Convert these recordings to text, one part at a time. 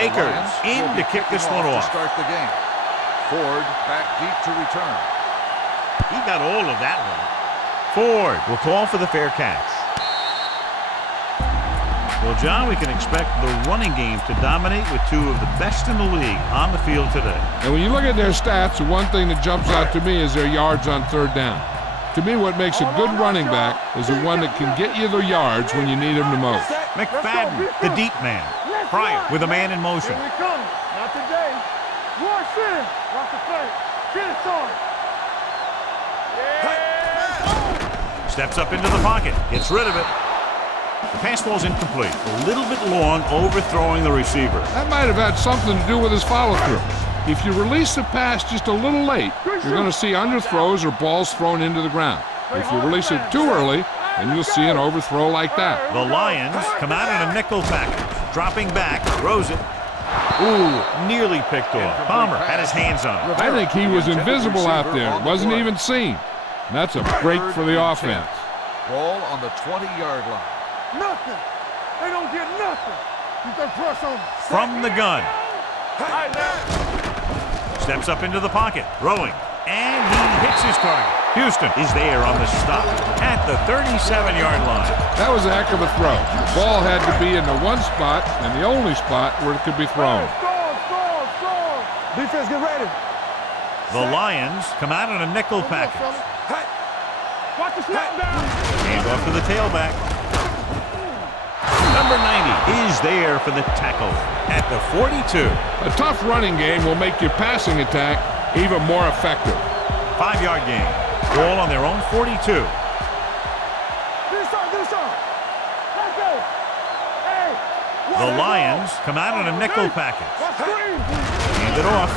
Akers in to kick this one off. To start the game. Ford back deep to return. He got all of that one. Ford will call for the fair catch. Well, John, we can expect the running game to dominate with two of the best in the league on the field today. And when you look at their stats, the one thing that jumps out to me is their yards on third down. To me, what makes a good running back is the one that can get you the yards when you need them the most. McFadden, the deep man. Pryor with a man in motion. Here we come. Not today. Rush in. Watch the play. Get it on. Steps up into the pocket. Gets rid of it. The pass ball's incomplete. A little bit long, overthrowing the receiver. That might have had something to do with his follow-through. If you release the pass just a little late, you're going to see underthrows or balls thrown into the ground. If you release it too early, then you'll see an overthrow like that. The Lions come out in a nickel package. Dropping back, throws it. Ooh, nearly picked off. Palmer had his hands on it. I think he was invisible out there. Wasn't even seen. And that's a break for the offense. Ball on the 20-yard line. Nothing. They don't get nothing. You can press on them. From the gun. Steps up into the pocket, throwing, and he hits his target. Houston is there on the stop at the 37-yard line. That was a heck of a throw. The ball had to be in the one spot and the only spot where it could be thrown. Score. Defense, get ready. The Lions come out in a nickel package. Watch the snap down. Hand off to the tailback. Number 90 is there for the tackle at the 42. A tough running game will make your passing attack even more effective. 5-yard gain. Ball on their own 42. Do some. Let's go. Hey. The Lions come out in a nickel package. Hand it off.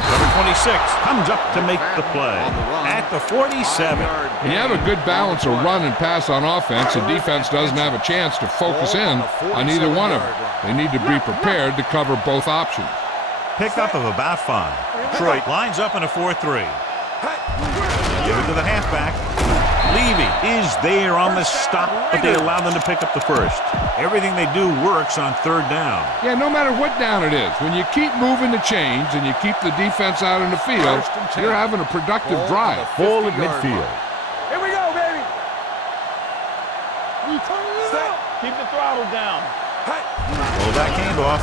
Number 26 comes up to make the play at the 47. When you have a good balance of run and pass on offense, the defense doesn't have a chance to focus in on either one of them. They need to be prepared to cover both options. Pickup of about 5. Detroit lines up in a 4-3. Give it to the halfback. Levy is there on the stop, but they allow them to pick up the first. Everything they do works on third down. Yeah, no matter what down it is, when you keep moving the chains and you keep the defense out in the field, you're having a productive drive. Ball at midfield. Here we go, baby. You turn it up. Keep the throttle down. Pull that handoff.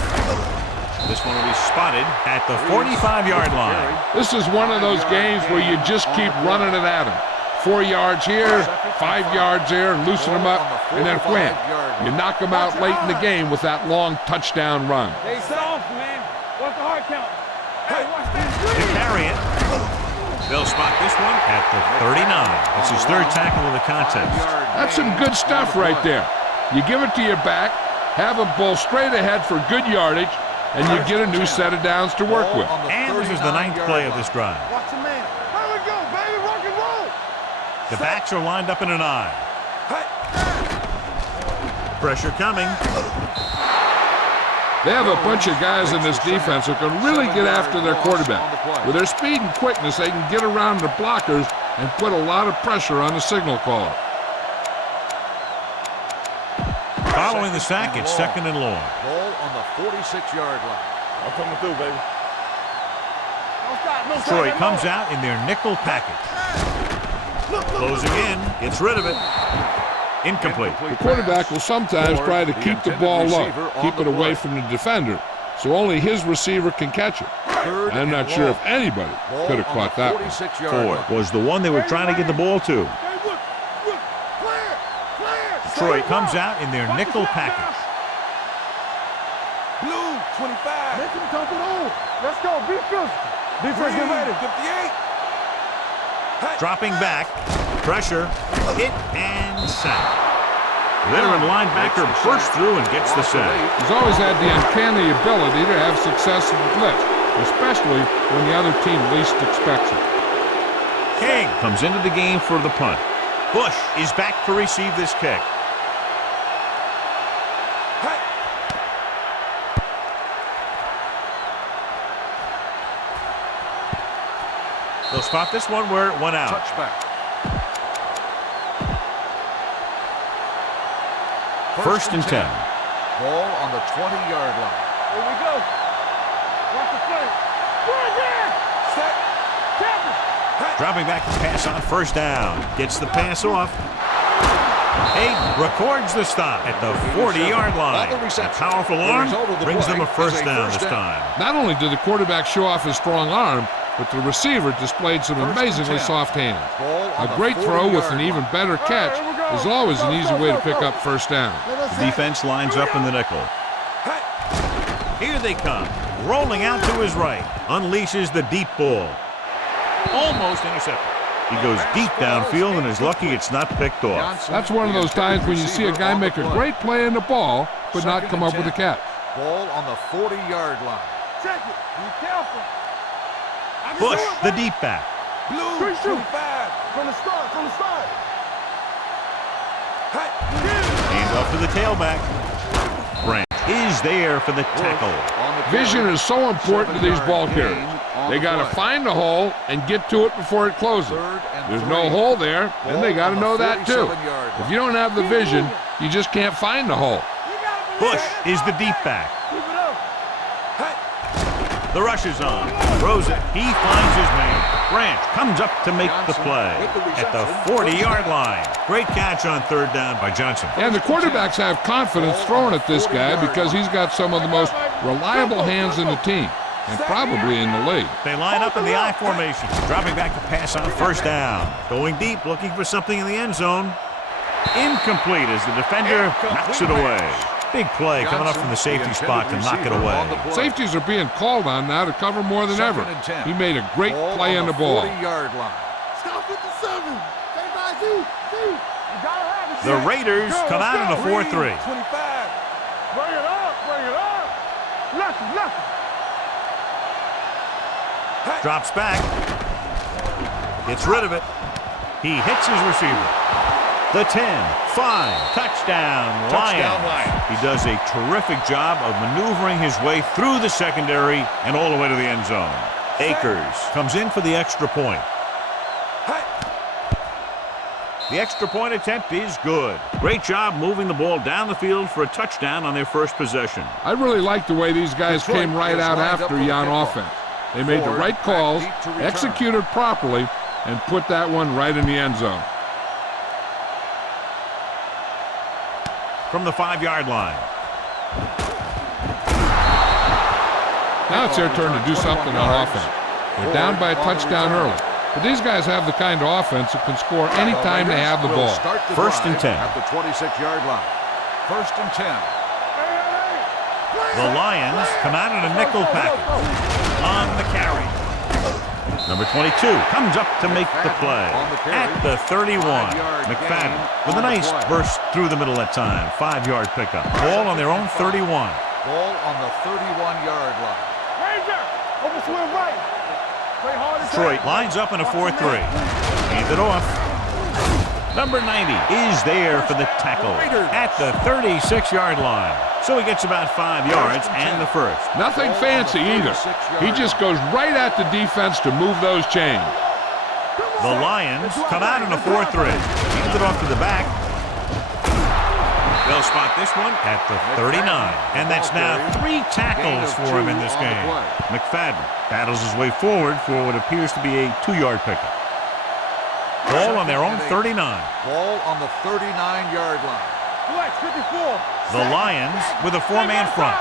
This one will be spotted at the 45-yard line. This is one of those games where you just keep running it at them. 4 yards here, 5 yards there, and loosen them up, and then wham. You knock them out late in the game with that long touchdown run. Stay soft, man. What's the hard count? Hey, watch that. To carry it. They'll spot this one at the 39. That's his third tackle of the contest. That's some good stuff right there. You give it to your back, have him pull straight ahead for good yardage, and you get a new set of downs to work with. And this is the 9th play of this drive. Watch the man. Here we go, baby. Rock and roll. The backs are lined up in an I. Pressure coming. They have a bunch of guys in this defense who can really get after their quarterback. With their speed and quickness, they can get around the blockers and put a lot of pressure on the signal caller. Following the sack, it's 2nd and long. Ball on the 46-yard line. I'm coming through, baby. Detroit comes out in their nickel package. Closing in, gets rid of it. Incomplete. The quarterback will sometimes try to keep the ball low, keep it away from the defender, so only his receiver can catch it. I'm not sure if anybody could have caught that one. Ford was the one they were trying to get the ball to. Detroit comes out in their nickel package. Blue, 25. Make him come on. Let's go. Be physical. Defense, get ready. 58. Dropping back, pressure, hit, and sack. Veteran linebacker bursts through and gets the sack. He's always had the uncanny ability to have success in the blitz, especially when the other team least expects it. King comes into the game for the punt. Bush is back to receive this kick. They'll spot this one where it went out. Touchback. First and 10. Ball on the 20-yard line. Here we go. Watch the play. Right there. Set. Tap it. Dropping back to pass on first down. Gets the pass off. Hayden records the stop at the 40-yard line. A powerful arm brings them a first down this time. Not only did the quarterback show off his strong arm, but the receiver displayed some amazingly soft hands. A great throw with an even better catch is always an easy way to pick up first down. The defense lines up in the nickel. Here they come. Rolling out to his right. Unleashes the deep ball. Almost intercepted. He goes deep downfield and is lucky it's not picked off. That's one of those times when you see a guy make a great play in the ball, but not come up with a catch. Ball on the 40-yard line. Check it. Be careful. Bush, the deep back. Blue, 25. From the start, from the start. Hands off to the tailback. Branch is there for the tackle. Vision is so important to these ball carriers. They got to find the hole and get to it before it closes. There's no hole there, and they got to know that too. If you don't have the vision, you just can't find the hole. Bush is the deep back. The rush is on. Throws it. He finds his man. Branch comes up to make the play at the 40-yard line. Great catch on third down by Johnson. And the quarterbacks have confidence throwing at this guy because he's got some of the most reliable hands in the team, and probably in the league. They line up in the I formation. Dropping back to pass on first down. Going deep, looking for something in the end zone. Incomplete as the defender knocks it away. Big play coming up from the safety spot to knock it away. Safeties are being called on now to cover more than ever. He made a great play on the ball. Stop 57. Stay by you. The Raiders come out in a 4-3. 25. Bring it up. Bring it up. Lucky. Drops back. Gets rid of it. He hits his receiver. The 10, 5, touchdown Lions. He does a terrific job of maneuvering his way through the secondary and all the way to the end zone. Akers comes in for the extra point. The extra point attempt is good. Great job moving the ball down the field for a touchdown on their first possession. I really like the way these guys came right out after you on offense. They made the right calls, executed properly, and put that one right in the end zone. From the 5-yard line. Now it's their turn to do something on offense. They're down by a touchdown early. But these guys have the kind of offense that can score any time they have the ball. First and 10. At the 26-yard line. First and 10. The Lions come out in a nickel package. On the carry. Number 22 comes up to make the play at the 31. McFadden with a nice burst through the middle that time. 5-yard pickup. Ball on their own 31. Ball on the 31-yard line. Ranger, over swing right. Play hard. Detroit lines up in a 4-3. Hand it off. Number 90 is there for the tackle at the 36-yard line. So he gets about 5 yards and the first. Nothing fancy either. He just goes right at the defense to move those chains. The Lions come out in a 4-3. Hands it off to the back. They'll spot this one at the 39. And that's now 3 tackles for him in this game. McFadden battles his way forward for what appears to be a 2-yard pickup. Ball on their own 39. Ball on the 39-yard line. The Lions with a 4-man front.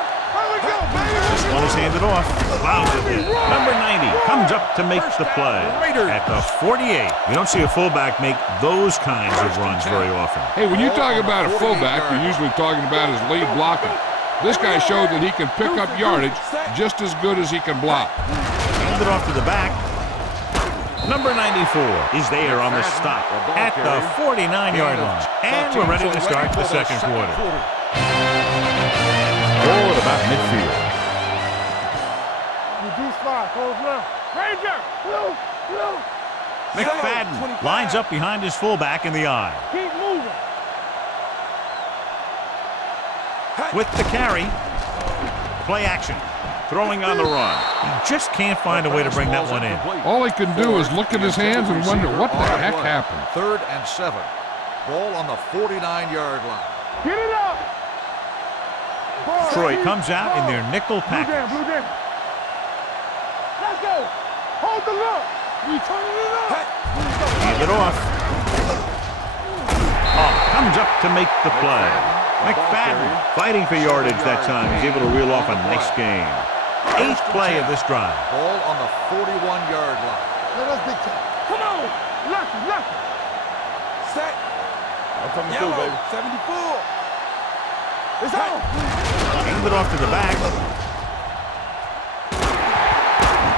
This one is handed off. Allows it in. Number 90 comes up to make the play at the 48. You don't see a fullback make those kinds of runs very often. Hey, when you talk about a fullback, you're usually talking about his lead blocking. This guy showed that he can pick up yardage just as good as he can block. Handed off to the back. Number 94 is there on the stop at the 49-yard line. And we're ready to start the second quarter. Ball at about midfield. Reduce slide, close left. Ranger, blue. McFadden lines up behind his fullback in the eye. Keep moving. With the carry. Play action. Throwing on the run. He just can't find a way to bring that one in. All he can do is look at his hands and wonder what the heck happened. 3rd and 7. Ball on the 49-yard line. Get it up. Detroit comes out in their nickel package. Blue down. Let's go. Hold the look. We turning it up. Hand it off. Oh, comes up to make the play. McFadden fighting for yardage that time. He's able to reel off a nice gain. 8th play of this drive. Ball on the 41-yard line. Let us big time. Come on. Lucky. Set. I'm coming through, baby. 74. It's on. Hand it off to the back.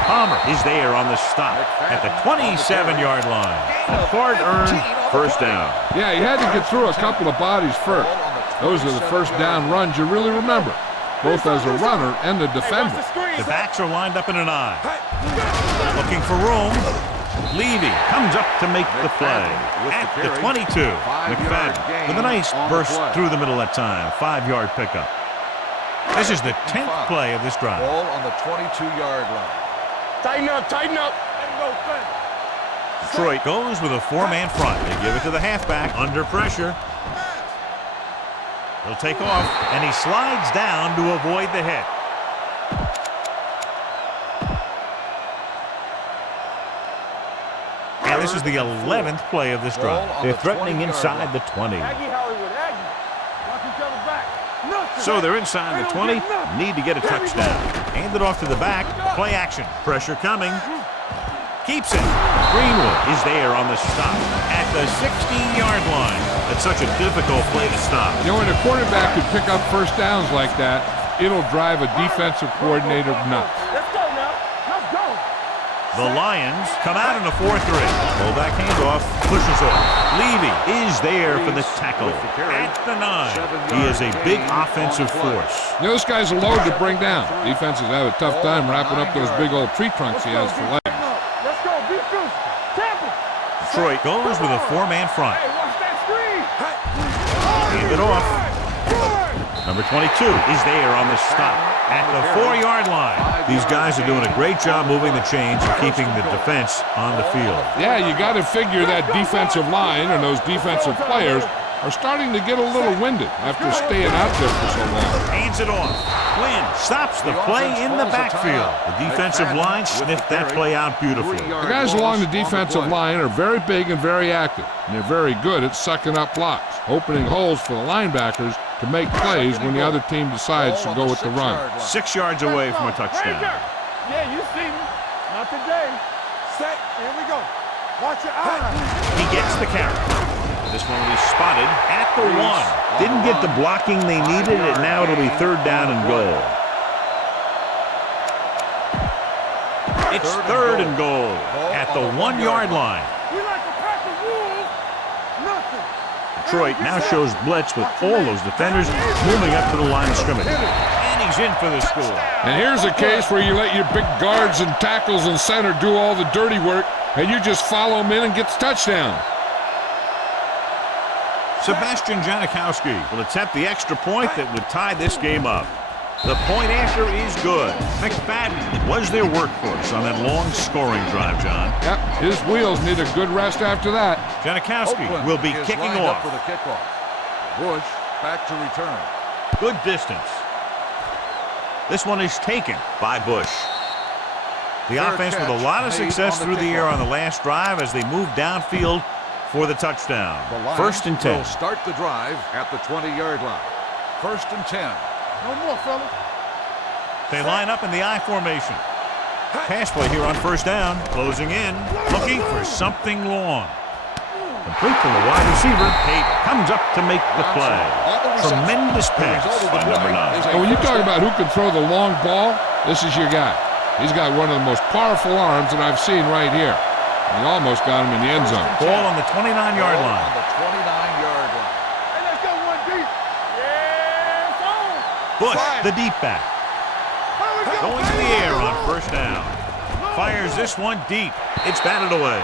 Palmer is there on the stop at the 27-yard line. A hard-earned first down. Yeah, you had to get through a couple of bodies first. Those are the first down runs you really remember, both as a runner and a defender. The backs are lined up in an I. Looking for room. Levy comes up to make the play at the 22. McFadden with a nice burst through the middle that time. 5-yard pickup. This is the 10th play of this drive. Ball on the 22-yard line. Tighten up. Detroit goes with a 4-man front. They give it to the halfback under pressure. He'll take off, and he slides down to avoid the hit. And this is the 11th play of this drive. They're threatening inside the 20. Aggie Hollywood. Watch each other back. So they're inside the 20. Need to get a touchdown. Hand it off to the back. Play action. Pressure coming. Keeps it. Greenwood is there on the stop at the 16-yard line. That's such a difficult play to stop. You know, when a quarterback can pick up first downs like that, it'll drive a defensive coordinator nuts. Let's go now. Let's go. The Lions come out in a 4-3. Fullback handoff. Pushes off. Levy is there for the tackle at the 9. He is a big offensive force. You know, this guy's a load to bring down. Defenses have a tough time wrapping up those big old tree trunks he has for legs. Let's go. Be physical. Tampa. Detroit goes with a 4-man front. Hey, watch that screen. Hand it off. Number 22 is there on the stop at the 4-yard line. These guys are doing a great job moving the chains and keeping the defense on the field. Yeah, you got to figure that defensive line and those defensive players are starting to get a little winded after staying out there for so long. Hands it off. Quinn stops the play in the backfield. The defensive line sniffed that play out beautifully. The guys along the defensive line are very big and very active, and they're very good at sucking up blocks, opening holes for the linebackers to make plays when the other team decides to go with the run. 6 yards away from a touchdown. Yeah, you see me. Not today. Set. Here we go. Watch your eyes. He gets the carry. This one will be spotted at the 1. Didn't get the blocking they needed, and now it'll be 3rd down and goal. It's 3rd and goal at the 1-yard line. We like a pack of wolves. Nothing. Detroit now shows blitz with all those defenders moving up to the line of scrimmage. And he's in for the score. And here's a case where you let your big guards and tackles and center do all the dirty work, and you just follow them in and get the touchdown. Sebastian Janikowski will attempt the extra point that would tie this game up. The point after is good. McFadden was their workhorse on that long scoring drive, John. Yep, his wheels need a good rest after that. Janikowski Oakland will be is kicking lined up off. for the kickoff. Bush back to return. Good distance. This one is taken by Bush. The Fair offense with a catch lot of made success on the through the air kickoff. on the last drive as they move downfield for the touchdown. The Lions 1st and 10. will start the drive at the 20-yard line. 1st and 10. No more, fellas. They line up in the I formation. Pass play here on 1st down. Closing in. Looking for something long. Complete to the wide receiver. Tate comes up to make the play. Tremendous pass by number 9. And when you talk about who can throw the long ball, this is your guy. He's got one of the most powerful arms that I've seen right here. He almost got him in the end zone. Ball on the 29-yard line. On the 29-yard line. Hey, let's go one deep. Yeah, on. Bush, the deep back. Going to the air on 1st down. Fires this one deep. It's batted away.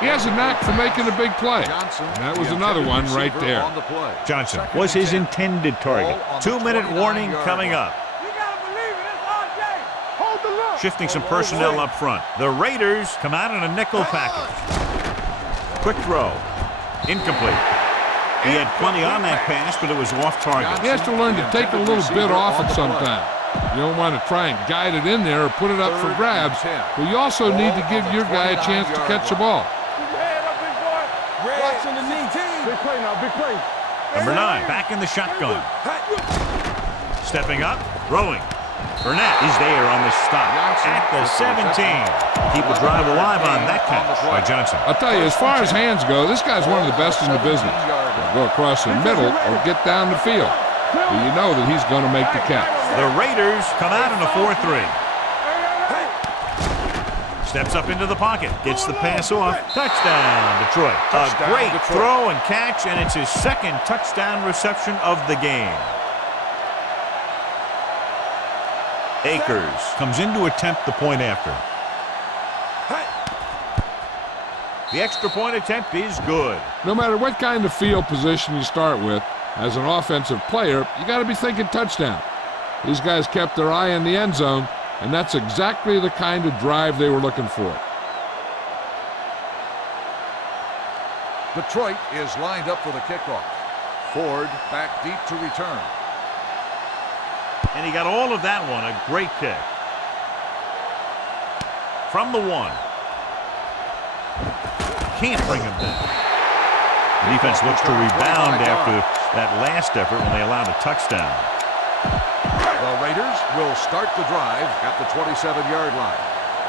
He has a knack for making a big play. Johnson, And that was the another one intended right receiver there. on the play. Johnson 2nd was and his 10. intended target. Ball on the 2-minute warning 29-yard coming line. up. You gotta believe it. It's our day. Hold the look. Shifting some personnel up front. The Raiders come out in a nickel package. Quick throw. Incomplete. He had plenty on that pass, but it was off target. He has to learn to take a little bit off it sometime. You don't want to try and guide it in there or put it up for grabs, but you also need to give your guy a chance to catch the ball. Watching the knee. Big play now, big play. Number 9, back in the shotgun. Stepping up, throwing. Burnett is there on the stop at the 17. Keep the drive alive on that catch by Johnson. I'll tell you, as far as hands go, this guy's one of the best in the business. He'll go across the middle or get down the field. But you know that he's going to make the catch. The Raiders come out in a 4-3. Steps up into the pocket, gets the pass off. Touchdown, Detroit. A great throw and catch, and it's his second touchdown reception of the game. Akers comes in to attempt the point after. The extra point attempt is good. No matter what kind of field position you start with, as an offensive player, you got to be thinking touchdown. These guys kept their eye on the end zone, and that's exactly the kind of drive they were looking for. Detroit is lined up for the kickoff. Ford back deep to return. And he got all of that one. A great kick. From the 1. Can't bring him down. The defense looks to rebound after that last effort when they allowed a touchdown. The Raiders will start the drive at the 27-yard line.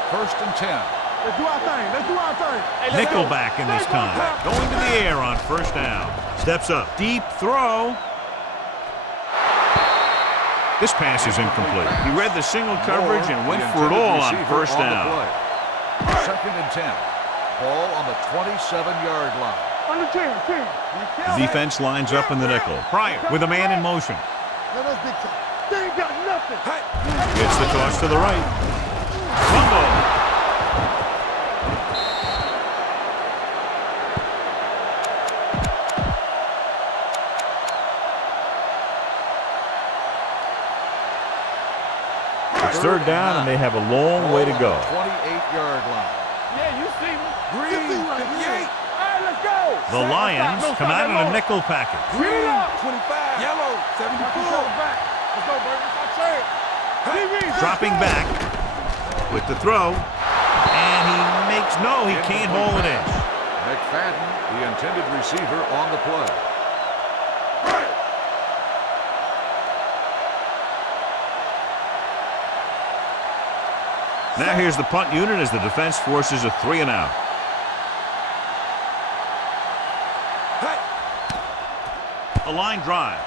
1st and 10. Let's do our thing. Let's do our thing. Hey, Nickelback in this time. Going to the air on 1st down. Steps up. Deep throw. This pass is incomplete. He read the single coverage and went for it all on 1st down. 2nd and 10. Ball on the 27-yard line. On the 10. The defense lines up in the nickel. Pryor with a man in motion. They ain't got nothing. Gets the toss to the right. Fumble. It's 3rd down, and they have a long way to go. 28-yard line. Yeah, you see me. Green, 58. All right, let's go. The Lions come out in a nickel package. Green, 25. Yellow, 74. Let's go, baby. Dropping back with the throw, and he can't haul it in. McFadden, the intended receiver, on the play. Now here's the punt unit as the defense forces a 3 and out. A line drive.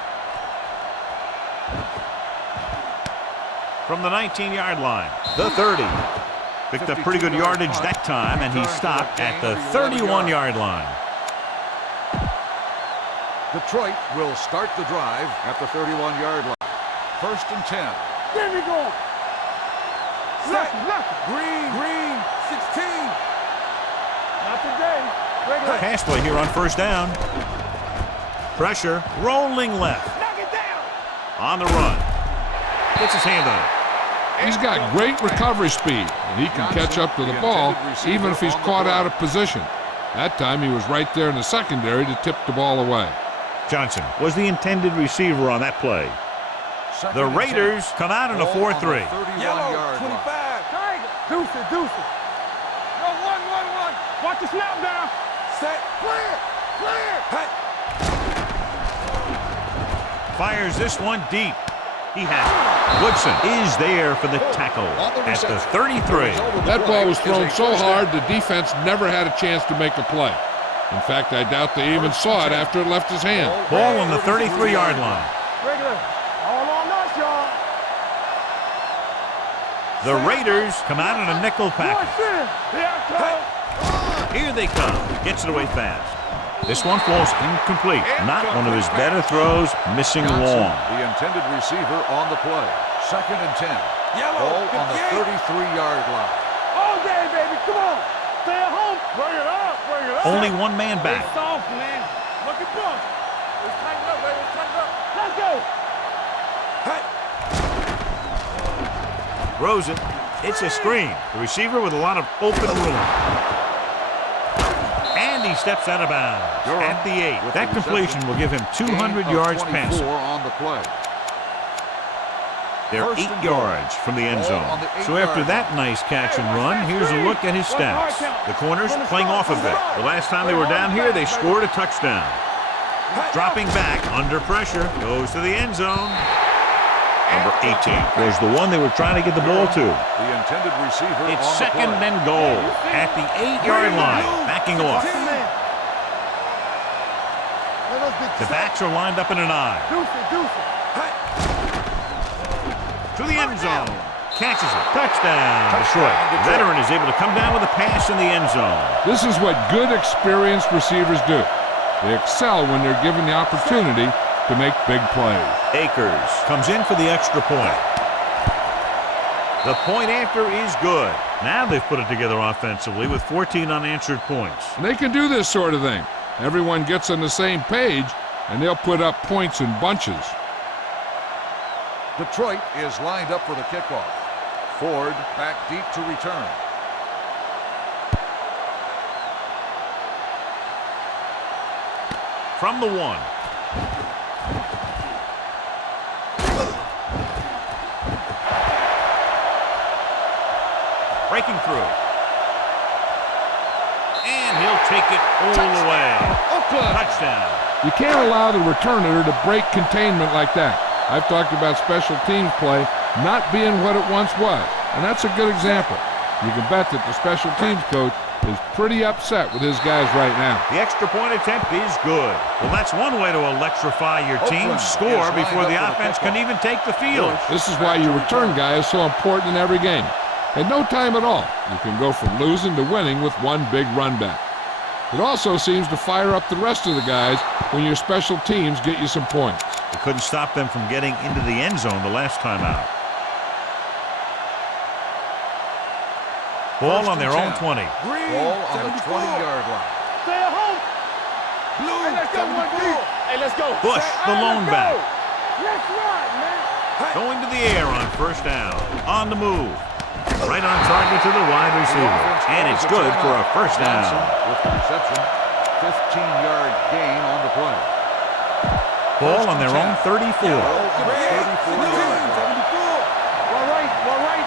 From the 19-yard line, the 30. Picked up pretty good yardage that time, and he stopped at the 31-yard line. Detroit will start the drive at the 31-yard line. 1st and 10. There we go. Green, 16. Not today. Regular. Pass play here on 1st down. Pressure, rolling left. Knock it down. On the run. Gets his hand on it. He's got great recovery speed, and he can catch up to the ball even if he's caught out of position. That time he was right there in the secondary to tip the ball away. Johnson was the intended receiver on that play. The Raiders come out in a 4-3. Yellow, 25. Tiger. Deuce it. Go, 1. Watch the snap down. Set. Clear. Hey. Fires this one deep. He has it. Woodson is there for the tackle at the 33. That ball was thrown so hard the defense never had a chance to make a play. In fact, I doubt they even saw it after it left his hand. Ball on the 33-yard line. Regular. All on us, y'all. The Raiders come out in a nickel package. Here they come. Gets it away fast. This one falls incomplete. Not one of his better throws, missing long. The intended receiver on the play. 2nd and 10. Ball on the 33-yard line. All day, baby. Come on. Stay at home. Bring it up. Only one man back. It's soft, man. Look at bump. Let's tighten up, baby. Let's go. Throws it. It's a screen. The receiver with a lot of open room. And he steps out of bounds at the 8. with That the completion will give him 200 Gain of yards 24 passing. on the play. They're First 8 and goal. yards from the end Ball zone. on the So after 8-yard that nice catch and run, here's a look at his stats. The corners playing off a bit. The last time they were down here, they scored a touchdown. Dropping back under pressure, goes to the end zone. Number 18 was the one they were trying to get the ball to. The intended receiver It's on the second play. and goal at the 8-yard line. Backing off. The backs are lined up in an eye. To the end zone. Catches it. Touchdown. Detroit. The veteran is able to come down with a pass in the end zone. This is what good, experienced receivers do. They excel when they're given the opportunity to make big plays. Akers comes in for the extra point. The point after is good. Now they've put it together offensively with 14 unanswered points. And they can do this sort of thing. Everyone gets on the same page, and they'll put up points in bunches. Detroit is lined up for the kickoff. Ford back deep to return. From the 1. Breaking through. And he'll take it all the way. Touchdown. You can't allow the returner to break containment like that. I've talked about special teams play not being what it once was, and that's a good example. You can bet that the special teams coach is pretty upset with his guys right now. The extra point attempt is good. Well, that's one way to electrify your team. Oakland Score is before lined the up for the offense can kickoff. even take the field. This is why your return guy is so important in every game. In no time at all, you can go from losing to winning with one big run back. It also seems to fire up the rest of the guys when your special teams get you some points. It couldn't stop them from getting into the end zone the last time out. Ball First on their and own 10. 20. Ball on the 20-yard line. Stay at home. Blue, hey, let's go, 74. Hey, let's go. Bush, the lone back. Let's ride, man. Going to the air on first down. On the move. Right on target to the wide receiver. And it's good for a first down. With the reception, 15-yard gain on the play. Ball on their own 34. Ball on the 34-yard line. 74. Well, right.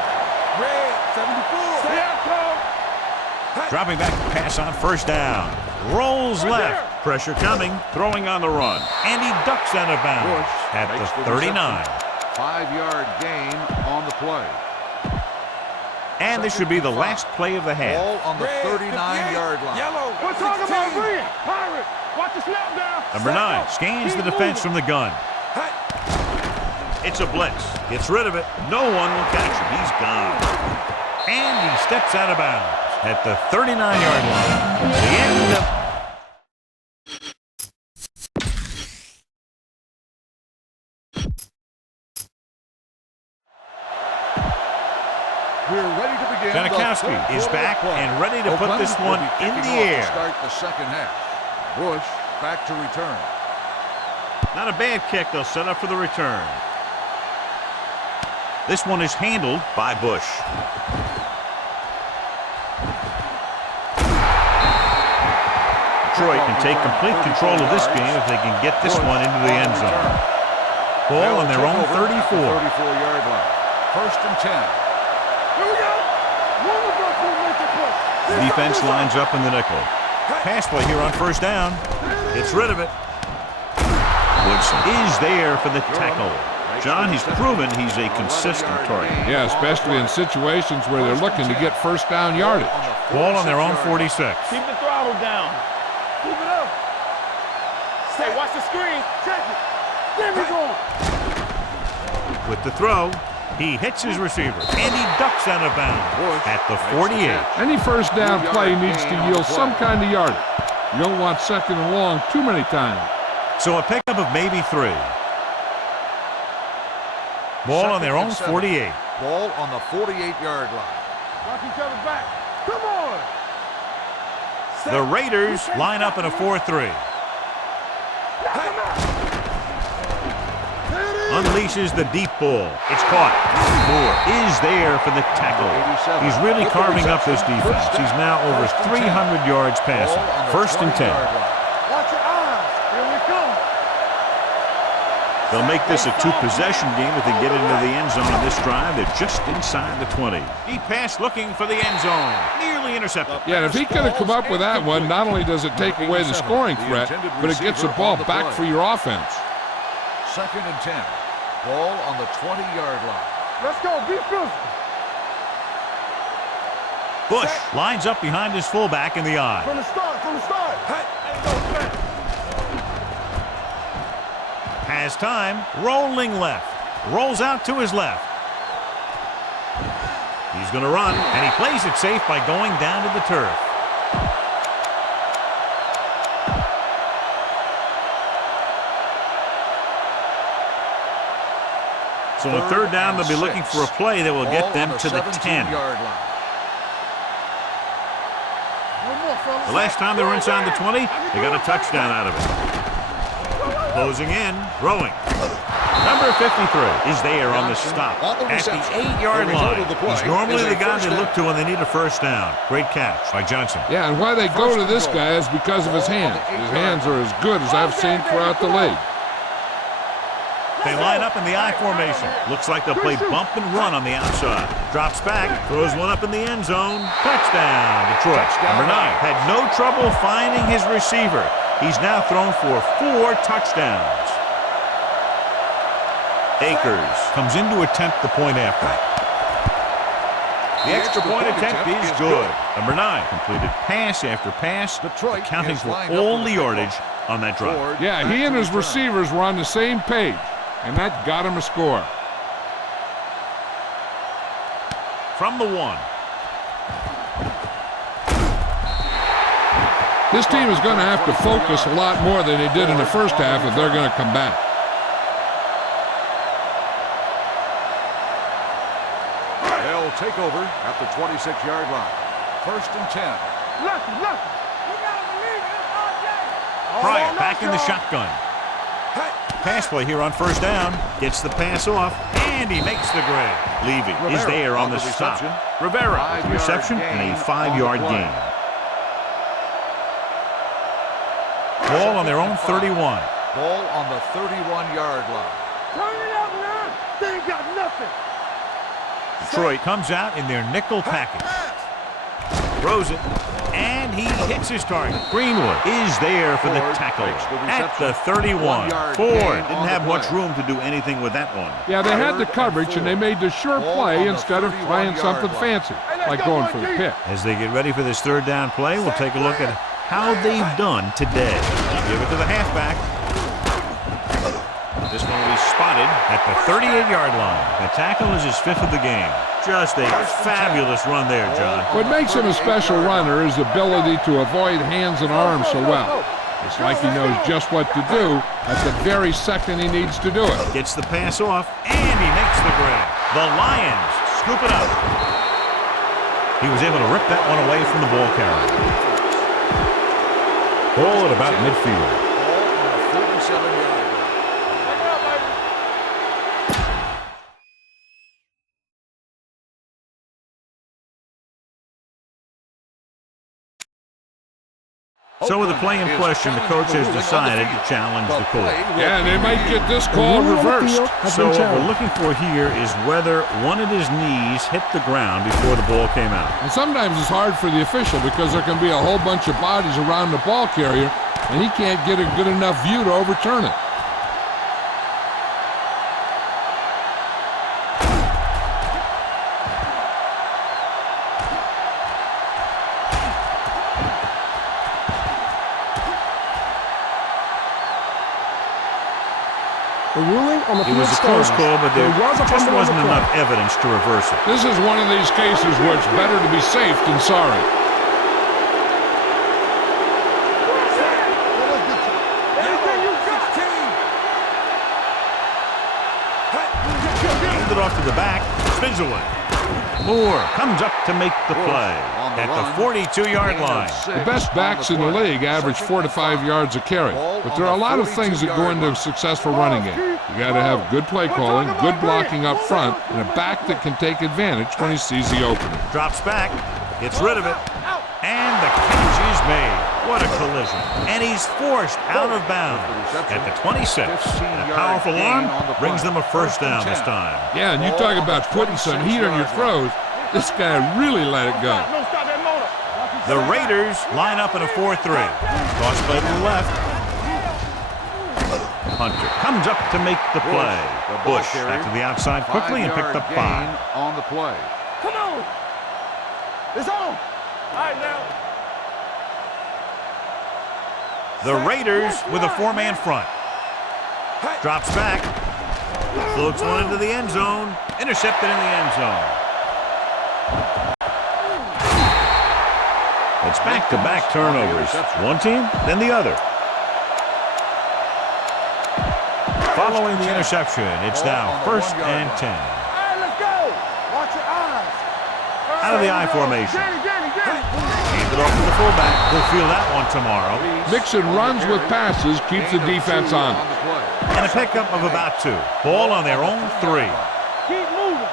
Red, 74. Stay out, Cole. Dropping back to pass on first down. Rolls left. Pressure coming. Throwing on the run. And he ducks out of bounds Bush at makes the the 39. 5-yard gain on the play. And this should be the last play of the half. Ball on the 39-yard line. Yellow. We're talking about green. Pirate. Watch the snap down. Number 9 scans the defense from the gun. It's a blitz. Gets rid of it. No one will catch him. He's gone. And he steps out of bounds at the 39-yard line. The end of... We're ready to begin. Janikowski is back and ready to put this one in the air. Start the second half. Bush back to return. Not a bad kick. They'll set up for the return. This one is handled by Bush. Detroit can take complete control of this game if they can get this one into the end zone. Ball on their own 34. 34-yard line. First and 10. Here we go. One of us will make it quick. The defense lines up in the nickel. Pass play here on first down. Gets rid of it. Woodson is there for the tackle. John, he's proven he's a consistent target. Yeah, especially in situations where they're looking to get first down yardage. Ball on their own 46. Keep the throttle down. Keep it up. Hey, watch the screen. Check it. There we go. With the throw, he hits his receiver, and he ducks out of bounds at the 48. Any first down play needs to yield some kind of yardage. You don't want second and long too many times. So a pickup of maybe 3. Ball on their own 48. Ball on the 48-yard line. Watch each other back. Come on. The Raiders line up in a 4-3. releases the deep ball. It's caught. Moore is there for the tackle. He's really carving up this defense. He's now over 300 yards passing. 1st and 10. Watch your eyes. Here we come. They'll make this a 2-possession game if they get into the end zone on this drive. They're just inside the 20. Deep pass looking for the end zone. Nearly intercepted. Yeah, and if he could have come up with that one, not only does it take away the scoring threat, but it gets the ball back for your offense. 2nd and 10. Ball on the 20-yard line. Let's go. Be physical. Bush lines up behind his fullback in the eye. From the start. From the start. Hey. Has time, rolling left. Rolls out to his left. He's going to run, and he plays it safe by going down to the turf. So on 3rd down, they'll be looking for a play that will get them to the 10. The last time they were inside the 20, they got a touchdown out of it. Closing in, throwing. Number 53 is there on the stop at the 8-yard line. He's normally the guy they look to when they need a 1st down. Great catch by Johnson. Yeah, and why they go to this guy is because of his hands. His hands are as good as I've seen throughout the league. They line up in the I formation. Looks like they'll play bump and run on the outside. Drops back, throws one up in the end zone. Touchdown, Detroit. Number 9 had no trouble finding his receiver. He's now thrown for 4 touchdowns. Akers comes in to attempt the point after. The extra point attempt is good. Number 9 completed pass after pass, accounting for all the yardage on that drive. Yeah, he and his receivers were on the same page, and that got him a score. From the 1. This team is going to have to focus a lot more than they did in the first half if they're going to come back. They'll take over at the 26-yard line. 1st and 10. Lucky. We gotta believe it. It's all day. Bryant back in the shotgun. Pass play here on 1st down. Gets the pass off, and he makes the grab. Levy is there on the stop. Rivera with the reception and a 5-yard gain. Ball on their own 31. Ball on the 31-yard line. Turn it up now. They ain't got nothing. Detroit comes out in their nickel package. Throws it, and he hits his target. Greenwood is there for the tackle at the 31. Ford didn't have much room to do anything with that one. Yeah, they had the coverage, and they made the sure play instead of trying something fancy, like going for the pick. As they get ready for this 3rd down play, we'll take a look at how they've done today. Give it to the halfback. This one will be spotted at the 38-yard line. The tackle is his 5th of the game. Just a fabulous run there, John. What makes him a special runner is the ability to avoid hands and arms so well. It's like he knows just what to do at the very second he needs to do it. Gets the pass off, and he makes the grab. The Lions scoop it up. He was able to rip that one away from the ball carrier. Ball at about midfield. Ball on the 47-yard line. So with the play in question, the coach has decided to challenge the call. Yeah, they might get this call reversed. So what we're looking for here is whether one of his knees hit the ground before the ball came out. And sometimes it's hard for the official because there can be a whole bunch of bodies around the ball carrier, and he can't get a good enough view to overturn it. The ruling on the It was a close call, but there just wasn't enough evidence to reverse it. This is one of these cases where it's better to be safe than sorry. Handed it off to the back, spins away. Moore comes up to make the play at the 42-yard line. The best backs in the league average 4 to 5 yards a carry, but there are a lot of things that go into a successful running game. You got to have good play calling, good blocking up front, and a back that can take advantage when he sees the opening. Drops back, gets rid of it, and the catch is made. What a collision. And he's forced out of bounds at the 26. And a powerful arm brings them a first down this time. Yeah, and you talk about putting some heat on your throws. This guy really let it go. The Raiders line up in a 4-3. Toss play to the left. Hunter comes up to make the play. Bush back to the outside quickly and picked up 5. On the play. Come on. It's on. All right, now. The Raiders with a 4-man front. Drops back. Floats one into the end zone. Intercepted in the end zone. It's back-to-back turnovers. One team, then the other. Following the interception, it's now 1st and 10. All right, let's go. Watch your eyes. Out of the I formation. Hand it off to the fullback. We'll feel that one tomorrow. Mixing runs with passes keeps the defense on it. And a pickup of about 2. Ball on their own 3. Keep moving.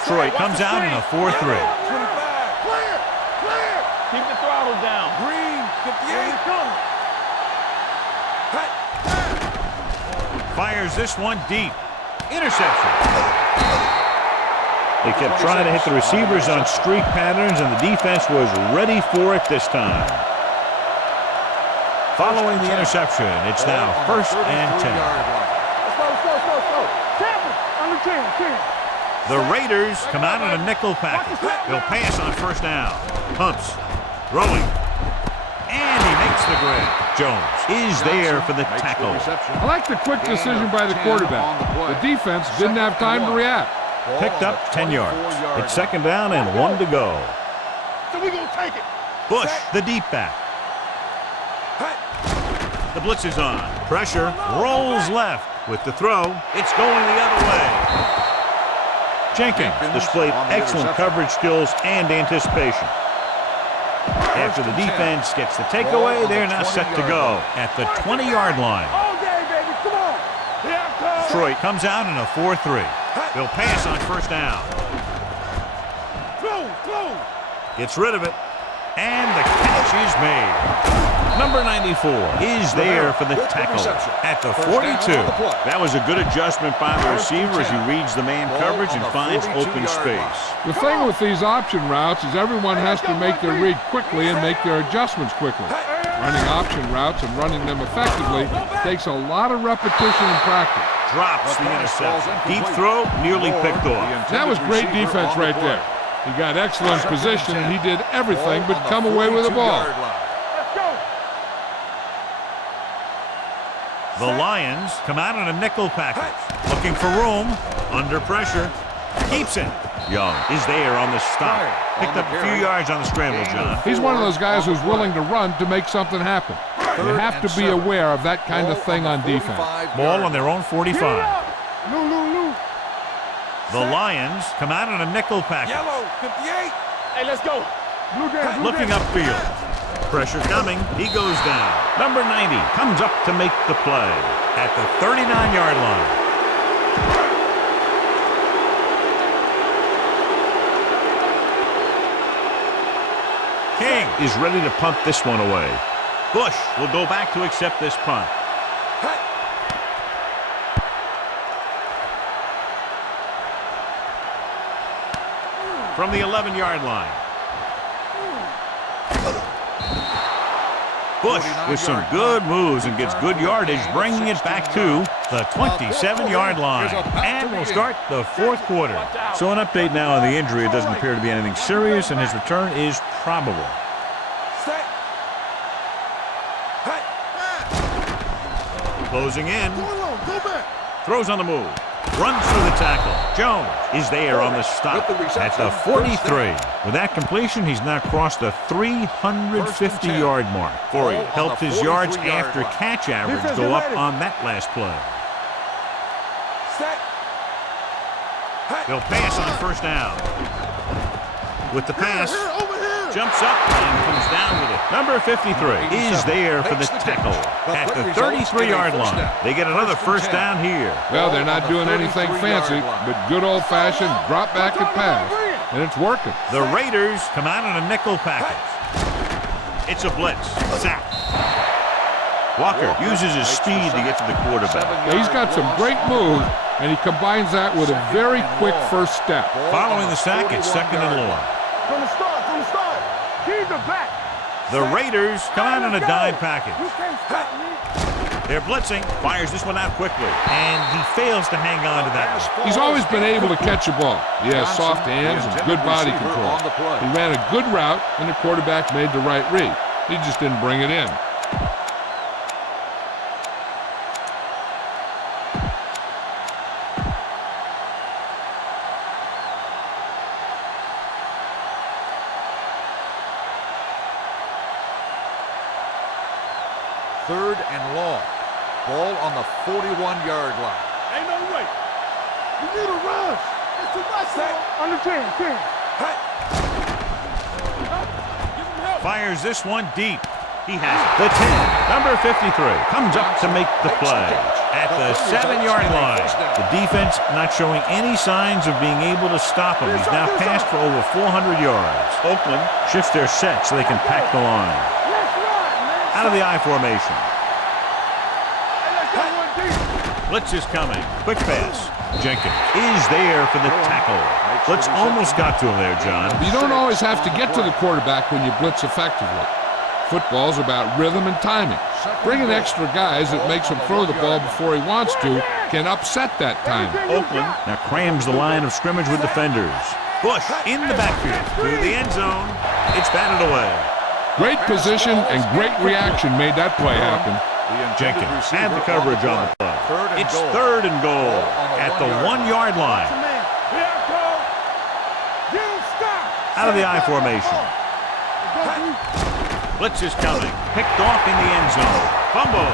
Detroit comes out in a 4-3. 25. Clear. Keep the throttle down. Green. 58. Coming. Fires this one deep. Interception. They kept trying to hit the receivers on streak patterns, and the defense was ready for it this time. Following the interception, it's now 1st and 10. Let's go. Tampa. Under 10. The Raiders come out in a nickel package. They'll pass on 1st down. Pumps. Throwing. And he makes the grab. Jones is there for the tackle. I like the quick decision by the quarterback. The defense didn't have time to react. Picked up 10 yards. It's 2nd down and 1 to go. So we're going to take it. Bush, the deep back. The blitz is on. Pressure rolls left. With the throw, it's going the other way. Jenkins displayed excellent coverage skills and anticipation. After the defense gets the takeaway, they're now set to go at the 20-yard line. All day, baby. Come on. Detroit comes out in a 4-3. They'll pass on 1st down. Throw. Gets rid of it. And the catch is made. Number 94 is there for the tackle at the 42. That was a good adjustment by the receiver as he reads the man coverage and finds open space. The thing with these option routes is everyone has to make their read quickly and make their adjustments quickly. Running option routes and running them effectively takes a lot of repetition and practice. Drops the interception. Deep throw, nearly picked off. That was great defense right there. He got excellent position and he did everything but come away with the ball. Let's go. The Lions come out in a nickel package. Looking for room. Under pressure. Keeps it. Young is there on the stop. Picked up a few yards on the scramble, John. He's one of those guys who's willing to run to make something happen. You have to be aware of that kind of thing on defense. Ball on their own 45. Lou. The Lions come out in a nickel package. Yellow. 58. Hey, let's go. Blue game. Looking upfield. Pressure coming. He goes down. Number 90 comes up to make the play at the 39-yard line. King is ready to punt this one away. Bush will go back to accept this punt. From the 11-yard line. Bush with some good moves and gets good yardage, bringing it back to the 27-yard line. And we'll start the 4th quarter. So an update now on the injury. It doesn't appear to be anything serious, and his return is probable. Closing in. Throws on the move. Runs through the tackle. Jones is there on the stop at the 43. With that completion, he's now crossed the 350-yard mark. Corey helped his yards after catch average go up on that last play. They'll pass on 1st down. With the pass, Jumps up and comes down with it. Number 53 is there for the tackle at the 33-yard line. They get another first down here. Well, they're not doing anything fancy, but good old-fashioned drop back and pass, and it's working. The Raiders come out in a nickel package. It's a blitz. Sack. Walker uses his speed to get to the quarterback. Yeah, he's got some great moves, and he combines that with a very quick first step. Following the sack, it's second and long. From the start. Keep the back. The Raiders come out in a dime package. You can't stop me. They're blitzing, fires this one out quickly, and he fails to hang on to that one. He's always been able to catch a ball. He has soft hands and good body control. He ran a good route, and the quarterback made the right read. He just didn't bring it in. Third and long. Ball on the 41-yard line. Ain't no way. You need a rush. It's too much. Under 10. Give him help. Fires this one deep. He has it. The 10, number 53, comes up to make the play at the 7-yard line. The defense not showing any signs of being able to stop him. He's now passed for over 400 yards. Oakland shifts their set so they can pack the line. Out of the I formation. Blitz is coming. Quick pass. Jenkins is there for the tackle. Blitz almost got to him there, John. You don't always have to get to the quarterback when you blitz effectively. Football's about rhythm and timing. Bringing extra guys that makes him throw the ball before he wants to can upset that timing. Oakland now crams the line of scrimmage with defenders. Bush in the backfield to the end zone. It's batted away. Great position and great reaction made that play happen. Jenkins had the coverage on the play. It's third and goal at the 1-yard line. Out of the I formation. Blitz is coming. Picked off in the end zone. Fumble.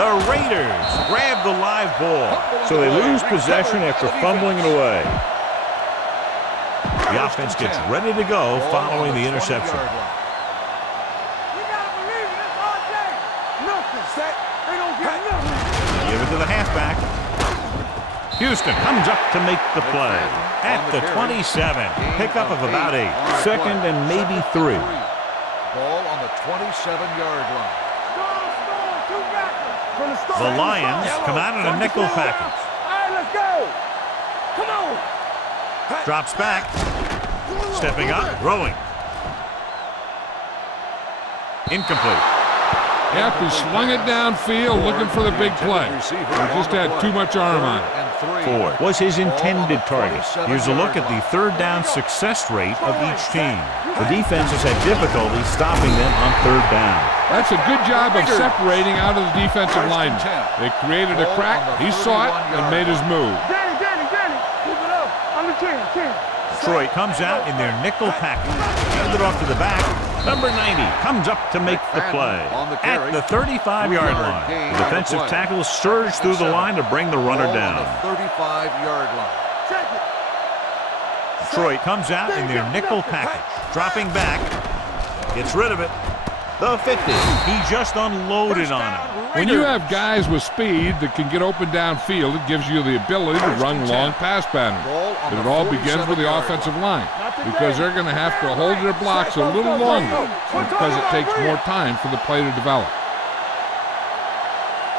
The Raiders grab the live ball, so they lose possession after fumbling it away. The offense gets ready to go following the interception. Give it to the halfback. Houston comes up to make the play at the 27. Pickup of about 8. Second and maybe 3. Ball on the 27-yard line. The Lions come out in a nickel package. All right, let's go. Come on. Drops back. Stepping up. Throwing. Incomplete. Yep, he swung it downfield looking for the big play. He just had too much arm on it. Ford was his intended target. Here's a look at the third down success rate of each team. The defense has had difficulty stopping them on third down. That's a good job of separating out of the defensive lineman. They created a crack, he saw it, and made his move. Danny. Keep it up. Under 10. Detroit comes out in their nickel package. Hand it off to the back. Number 90 comes up to make the play at the 35-yard line. The defensive tackle surged through the line to bring the runner down. 35-yard line. Detroit comes out in their nickel package. Dropping back. Gets rid of it. The 50. He just unloaded on him. When you have guys with speed that can get open downfield, it gives you the ability to run long pass patterns. But it all begins with the offensive line, because they're going to have to hold their blocks a little longer because it takes more time for the play to develop.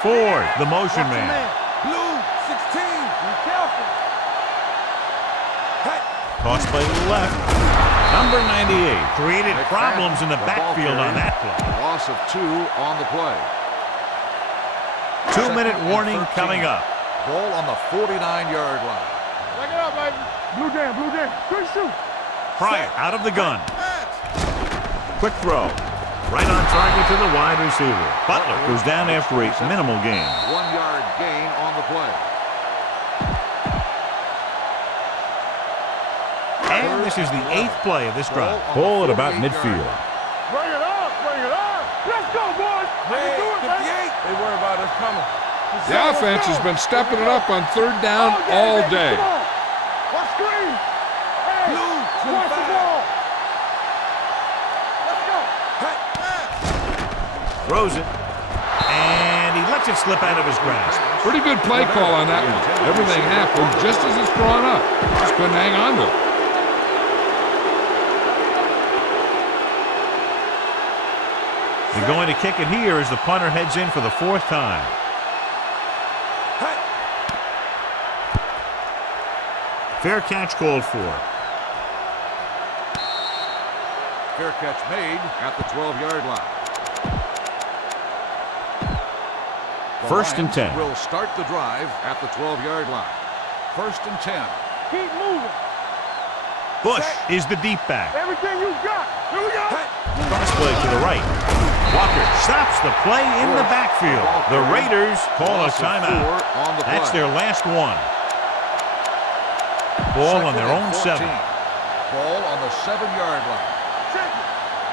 Ford, the motion man. Blue, 16. Be careful. Toss play to the left. Number 98 created problems in the backfield on that play. Loss of 2 on the play. 2-minute warning coming up. Ball on the 49-yard line. Back it up, baby. Blue jam. Quick shoot. Pryor out of the gun. Quick throw. Right on target to the wide receiver. Butler goes down after a minimal gain. 1-yard gain on the play. And this is the 8th play of this drive. Ball at about midfield. Bring it up. Let's go, boys. They worry about us coming. The offense has been stepping it up on third down all day. Watch screen. Hey, watch the ball. Throws it. And he lets it slip out of his grasp. Pretty good play call on that one. Everything happened just as it's drawn up. Just couldn't hang on to it. They're going to kick it here as the punter heads in for the 4th time. Fair catch called for. Fair catch made at the 12-yard line. The 1st and 10. Will start the drive at the 12-yard line. 1st and 10. Keep moving. Bush is the deep back. Everything you got. Here we go. Cross play to the right. Walker stops the play in the backfield. The Raiders call a timeout. That's their last one. Ball on their own 7. Ball on the 7-yard line. Check it.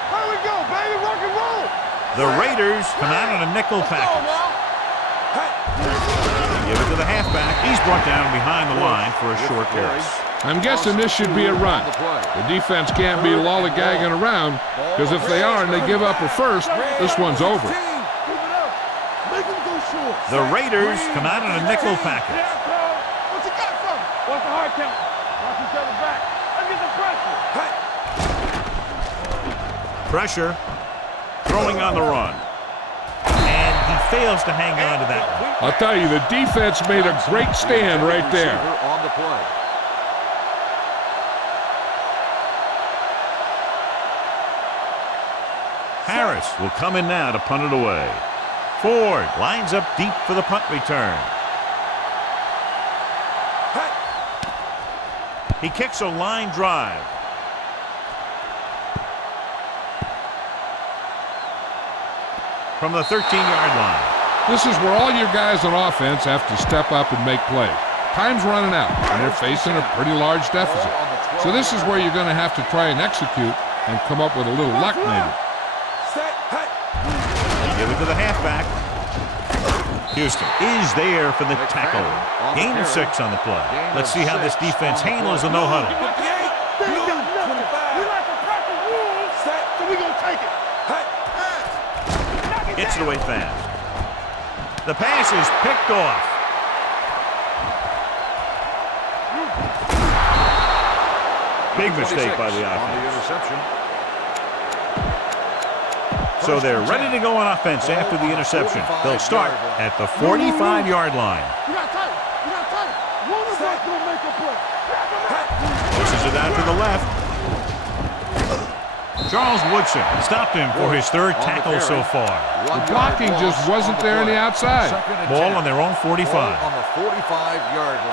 Here we go, baby. Rock and roll. The Raiders come out on a nickel package. They give it to the halfback. He's brought down behind the line for a short loss. I'm guessing this should be a run. The defense can't be lollygagging around, because if they are and they give up a first, this one's over. The Raiders come out on a nickel package. What you got from me? What's the hard count? Watch each other back. Let's get the pressure. Pressure. Throwing on the run. And he fails to hang on to that one. I'll tell you, the defense made a great stand right there. On the play. Harris will come in now to punt it away. Ford lines up deep for the punt return. He kicks a line drive. From the 13-yard line. This is where all your guys on offense have to step up and make plays. Time's running out, and they're facing a pretty large deficit. So this is where you're going to have to try and execute and come up with a little luck maybe. Give it to the halfback. Houston is there for the tackle. Gain of 6 on the play. Let's see how this defense handles the no-huddle. We like to practice rules, so we gonna take it. Gets it away fast. The pass is picked off. Big mistake by the On the offense. interception. So they're ready to go on offense after the interception. They'll start at the 45-yard line. You got tight. You got tight. One of us gonna make a play. Pushes it out to the left. Charles Woodson stopped him for his 3rd tackle so far. The blocking just wasn't there on the outside. Ball on their own 45. On the 45-yard line.